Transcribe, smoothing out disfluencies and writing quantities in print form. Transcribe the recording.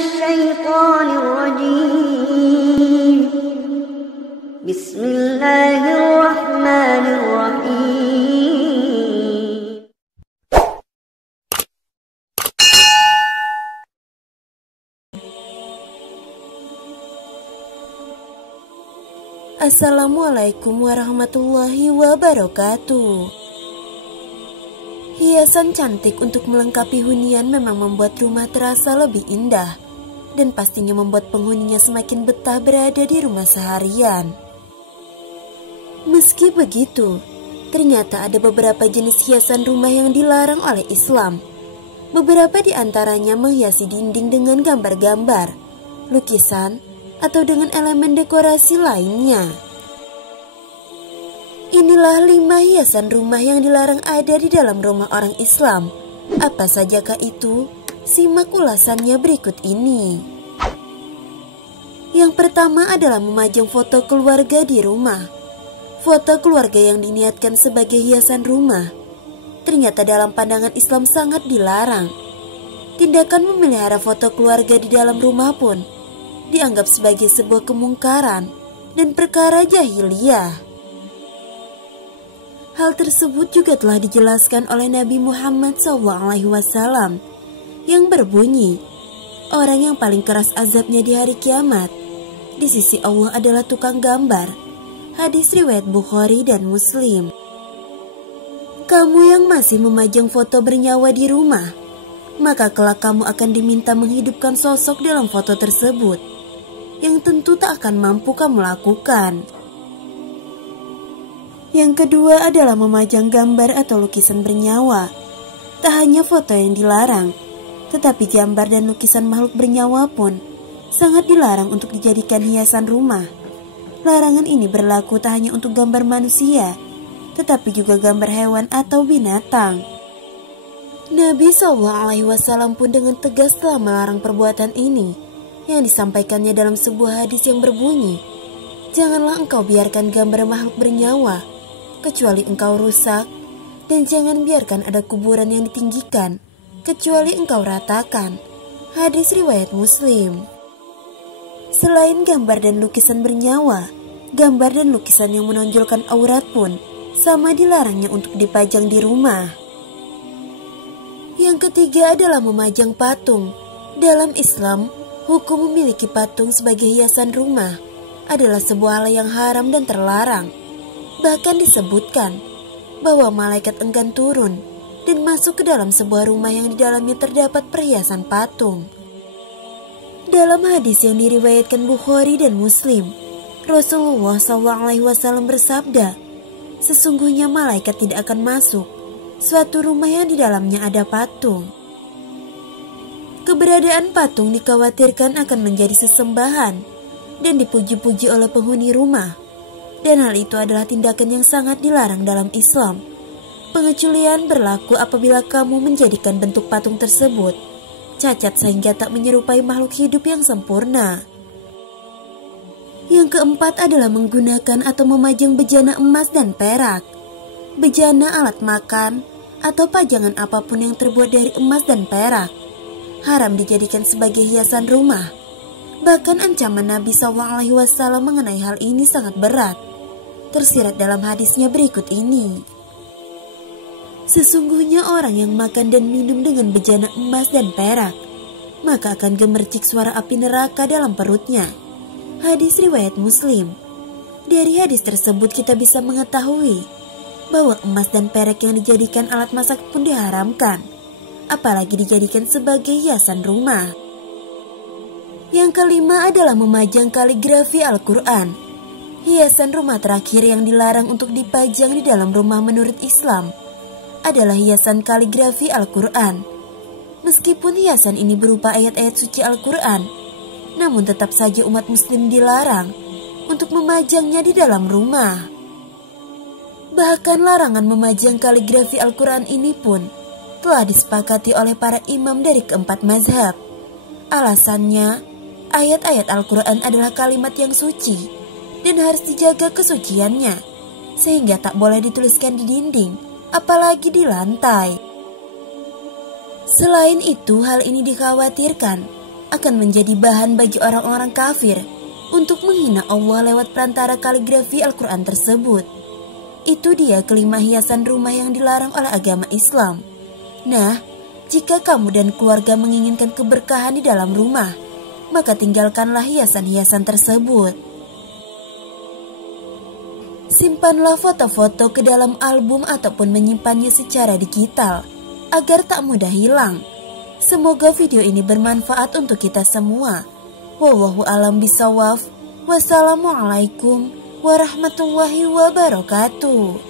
الشيطان الرجيم بسم الله الرحمن الرحيم Assalamualaikum warahmatullahi wabarakatuh. Hiasan cantik untuk melengkapi hunian memang membuat rumah terasa lebih indah dan pastinya membuat penghuninya semakin betah berada di rumah seharian. Meski begitu, ternyata ada beberapa jenis hiasan rumah yang dilarang oleh Islam. Beberapa di antaranya menghiasi dinding dengan gambar-gambar, lukisan, atau dengan elemen dekorasi lainnya. Inilah 5 hiasan rumah yang dilarang ada di dalam rumah orang Islam. Apa sajakah itu? Simak ulasannya berikut ini. Yang pertama adalah memajang foto keluarga di rumah. Foto keluarga yang diniatkan sebagai hiasan rumah ternyata dalam pandangan Islam sangat dilarang. Tindakan memelihara foto keluarga di dalam rumah pun dianggap sebagai sebuah kemungkaran dan perkara jahiliyah. Hal tersebut juga telah dijelaskan oleh Nabi Muhammad SAW yang berbunyi, orang yang paling keras azabnya di hari kiamat di sisi Allah adalah tukang gambar. Hadis riwayat Bukhari dan Muslim. Kamu yang masih memajang foto bernyawa di rumah, maka kelak kamu akan diminta menghidupkan sosok dalam foto tersebut yang tentu tak akan mampu kamu lakukan. Yang kedua adalah memajang gambar atau lukisan bernyawa. Tak hanya foto yang dilarang, tetapi gambar dan lukisan makhluk bernyawa pun sangat dilarang untuk dijadikan hiasan rumah. Larangan ini berlaku tak hanya untuk gambar manusia, tetapi juga gambar hewan atau binatang. Nabi SAW pun dengan tegas telah melarang perbuatan ini, yang disampaikannya dalam sebuah hadis yang berbunyi, janganlah engkau biarkan gambar makhluk bernyawa, kecuali engkau rusak, dan jangan biarkan ada kuburan yang ditinggikan, kecuali engkau ratakan. Hadis riwayat Muslim. Selain gambar dan lukisan bernyawa, gambar dan lukisan yang menonjolkan aurat pun sama dilarangnya untuk dipajang di rumah. Yang ketiga adalah memajang patung. Dalam Islam, hukum memiliki patung sebagai hiasan rumah adalah sebuah hal yang haram dan terlarang. Bahkan disebutkan bahwa malaikat enggan turun dan masuk ke dalam sebuah rumah yang di dalamnya terdapat perhiasan patung. Dalam hadis yang diriwayatkan Bukhari dan Muslim, Rasulullah SAW bersabda, sesungguhnya malaikat tidak akan masuk suatu rumah yang di dalamnya ada patung. Keberadaan patung dikhawatirkan akan menjadi sesembahan dan dipuji-puji oleh penghuni rumah. Dan hal itu adalah tindakan yang sangat dilarang dalam Islam. Pengecualian berlaku apabila kamu menjadikan bentuk patung tersebut cacat sehingga tak menyerupai makhluk hidup yang sempurna. Yang keempat adalah menggunakan atau memajang bejana emas dan perak. Bejana alat makan atau pajangan apapun yang terbuat dari emas dan perak haram dijadikan sebagai hiasan rumah. Bahkan ancaman Nabi SAW mengenai hal ini sangat berat, tersirat dalam hadisnya berikut ini. Sesungguhnya orang yang makan dan minum dengan bejana emas dan perak, maka akan gemercik suara api neraka dalam perutnya. Hadis riwayat Muslim. Dari hadis tersebut kita bisa mengetahui bahwa emas dan perak yang dijadikan alat masak pun diharamkan, apalagi dijadikan sebagai hiasan rumah. Yang kelima adalah memajang kaligrafi Al-Quran. Hiasan rumah terakhir yang dilarang untuk dipajang di dalam rumah menurut Islam adalah hiasan kaligrafi Al-Quran. Meskipun hiasan ini berupa ayat-ayat suci Al-Quran, namun tetap saja umat muslim dilarang untuk memajangnya di dalam rumah. Bahkan larangan memajang kaligrafi Al-Quran ini pun telah disepakati oleh para imam dari keempat mazhab. Alasannya, ayat-ayat Al-Quran adalah kalimat yang suci dan harus dijaga kesuciannya, sehingga tak boleh dituliskan di dinding, apalagi di lantai. Selain itu, hal ini dikhawatirkan akan menjadi bahan bagi orang-orang kafir untuk menghina Allah lewat perantara kaligrafi Al-Quran tersebut. Itu dia kelima hiasan rumah yang dilarang oleh agama Islam. Nah, jika kamu dan keluarga menginginkan keberkahan di dalam rumah, maka tinggalkanlah hiasan-hiasan tersebut. Simpanlah foto-foto ke dalam album ataupun menyimpannya secara digital agar tak mudah hilang. Semoga video ini bermanfaat untuk kita semua. Wallahu a'lam bishawab. Wassalamualaikum warahmatullahi wabarakatuh.